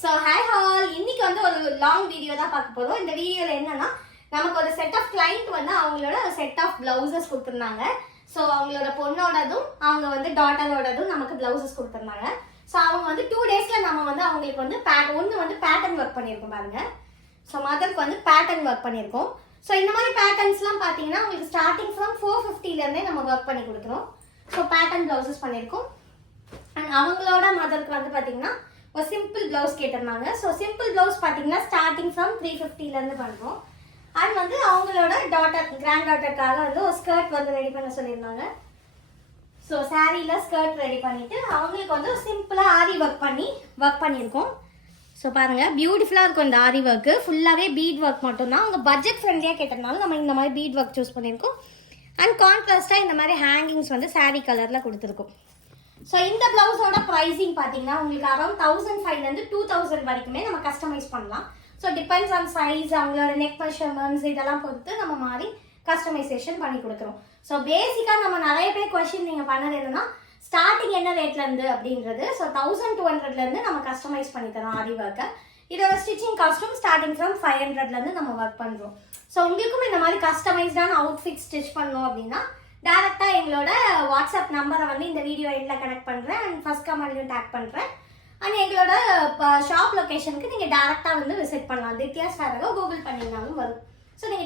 So hi hall, இன்னைக்கு வந்து ஒரு லாங் வீடியோ தான் பார்க்க போகிறோம். இந்த வீடியோவில் என்னன்னா, நமக்கு ஒரு செட் ஆஃப் கிளைண்ட் வந்து அவங்களோட செட் ஆஃப் பிளவுசஸ் கொடுத்துருந்தாங்க. ஸோ அவங்களோட பொண்ணோடதும் அவங்க வந்து டாட்டரோடதும் நமக்கு பிளவுசஸ் கொடுத்துருந்தாங்க. ஸோ அவங்க வந்து 2 daysல நம்ம வந்து அவங்களுக்கு வந்து ஒன்று வந்து பேட்டர்ன் ஒர்க் பண்ணியிருக்கோம் பாருங்க. ஸோ மதருக்கு வந்து பேட்டர்ன் ஒர்க் பண்ணியிருக்கோம். ஸோ இந்த மாதிரி பேட்டர்ன்ஸ்லாம் பார்த்தீங்கன்னா உங்களுக்கு ஸ்டார்டிங் ஃப்ரம் 450லேருந்தே நம்ம ஒர்க் பண்ணி கொடுக்குறோம். ஸோ பேட்டர்ன் பிளவுசஸ் பண்ணியிருக்கோம். அண்ட் அவங்களோட மதருக்கு வந்து பார்த்தீங்கன்னா ஒரு சிம்பிள் ப்ளவுஸ் கேட்டிருந்தாங்க. ஸோ சிம்பிள் ப்ளவுஸ் பார்த்தீங்கன்னா ஸ்டார்டிங் ஃப்ரம் 350லேருந்து பண்ணுறோம். அண்ட் வந்து அவங்களோட கிராண்ட் டாட்டருக்காக வந்து ஒரு ஸ்கர்ட் வந்து ரெடி பண்ண சொல்லியிருந்தாங்க. ஸோ சாரியில் ஸ்கர்ட் ரெடி பண்ணிவிட்டு அவங்களுக்கு வந்து சிம்பிளாக ஆரி ஒர்க் பண்ணியிருக்கோம். ஸோ பாருங்கள், பியூட்டிஃபுல்லாக இருக்கும் இந்த ஆரி ஒர்க்கு. ஃபுல்லாகவே பீட் ஒர்க் மட்டும்தான். அவங்க பட்ஜெட் ஃப்ரெண்ட்லியாக கேட்டதுனால நம்ம இந்த மாதிரி பீட் ஒர்க் சூஸ் பண்ணியிருக்கோம். அண்ட் கான்ட்ராஸ்ட்டாக இந்த மாதிரி ஹேங்கிங்ஸ் வந்து சாரீ கலரில் கொடுத்துருக்கோம். ஸோ இந்த ப்ளவுஸோட ப்ரைஸிங் பார்த்தீங்கன்னா உங்களுக்கு அரௌண்ட் 1500 to 2000 வரைக்குமே நம்ம கஸ்டமைஸ் பண்ணலாம். ஸோ டிபெண்ட்ஸ் ஆன் சைஸ், அவங்களோட நெக் மெஷர்மெண்ட்ஸ் இதெல்லாம் பொறுத்து நம்ம மாதிரி கஸ்டமைசேஷன் பண்ணி கொடுக்குறோம். ஸோ பேசிக்காக நம்ம நிறைய பேர் கொஸ்டின் நீங்கள் பண்ணது என்னன்னா, ஸ்டார்டிங் என்ன ரேட்லேருந்து அப்படின்றது. ஸோ 1200லேருந்து நம்ம கஸ்டமைஸ் பண்ணி தரோம் ஆரி ஒர்க்கை. இதோட ஸ்டிச்சிங் காஸ்ட்டும் ஸ்டார்டிங் ஃப்ரம் 500லேருந்து நம்ம ஒர்க் பண்ணுறோம். ஸோ உங்களுக்கும் இந்த மாதிரி கஸ்டமைஸ்டான அவுட்ஃபிட் ஸ்டிச் பண்ணணும் அப்படின்னா டேரெக்டாக எங்களோட வாட்ஸ்அப் நம்பரை வந்து இந்த வீடியோ எண்டில் கனெக்ட் பண்ணுறேன் அண்ட் ஃபர்ஸ்ட் கமெண்ட்லையும் டேக் பண்ணுறேன். அண்ட் எங்களோட ஷாப் லொக்கேஷனுக்கு நீங்கள் டேரெக்டாக வந்து விசிட் பண்ணலாம். தித்யாஸ் ஃபேரகோ கூகுள் பண்ணிங்கனாலும் வரும். ஸோ நீங்கள்